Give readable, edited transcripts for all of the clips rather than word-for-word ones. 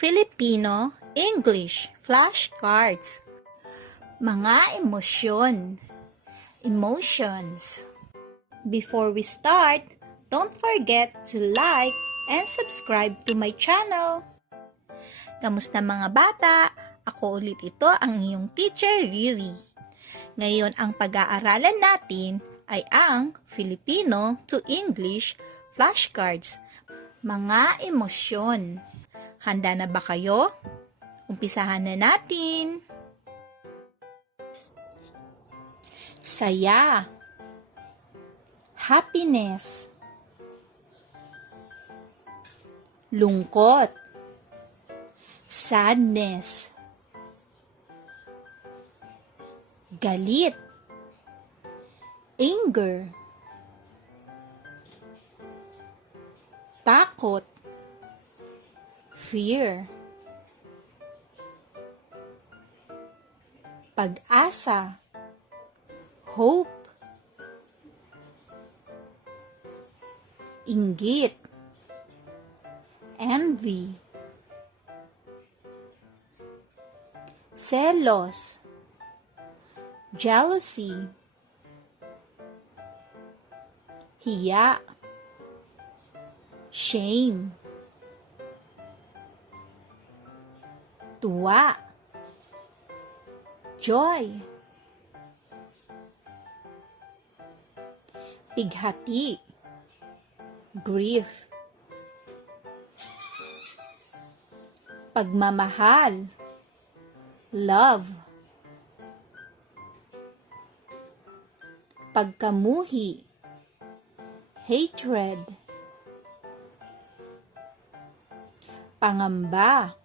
Filipino English flashcards. Mga emosyon. Emotions. Before we start, don't forget to like and subscribe to my channel. Kamusta mga bata? Ako ulit ito ang iyong teacher Riri. Ngayon ang pag-aaralan natin ay ang Filipino to English flashcards. Mga emosyon. Handa na ba kayo? Umpisahan na natin. Saya. Happiness. Lungkot. Sadness. Galit. Anger. Takot. Fear. Pag-asa. Hope. Inggit. Envy. Selos. Jealousy. Hiya. Shame. Tuwa. Joy. Pighati. Grief. Pagmamahal. Love. Pagkamuhi. Hatred. Pangamba.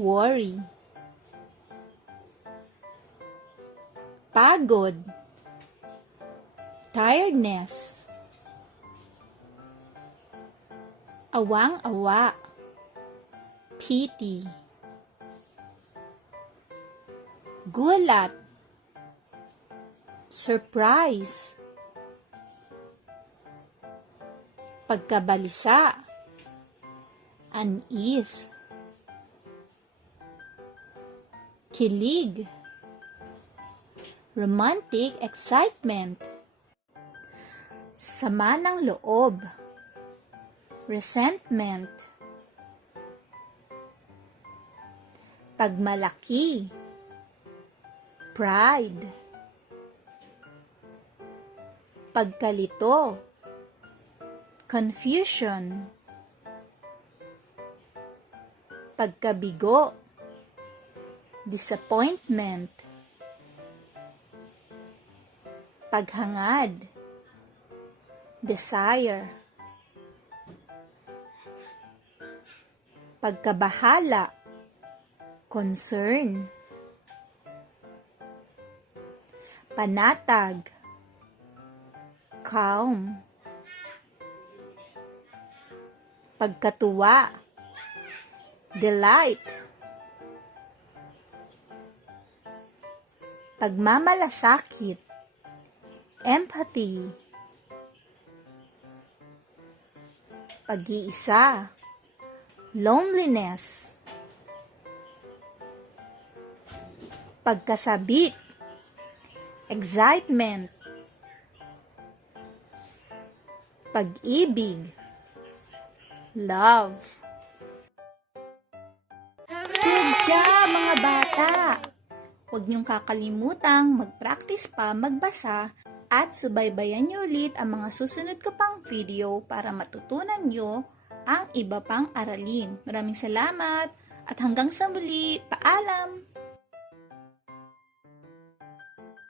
Worry. Pagod. Tiredness. Awang-awa. Pity. Gulat. Surprise. Pagkabalisa. Unease. Kilig. Romantic excitement. Sama ng loob. Resentment. Pagmalaki. Pride. Pagkalito. Confusion. Pagkabigo. Disappointment. Paghangad. Desire. Pagkabahala. Concern. Panatag. Calm. Pagkatuwa. Delight. Pagmamalasakit. Empathy. Pag-iisa. Loneliness. Pagkasabik. Excitement. Pag-ibig. Love. Good job mga bata! Huwag niyong kakalimutang mag-practice pa magbasa at subaybayan niyo ulit ang mga susunod ko pang video para matutunan niyo ang iba pang aralin. Maraming salamat at hanggang sa muli. Paalam!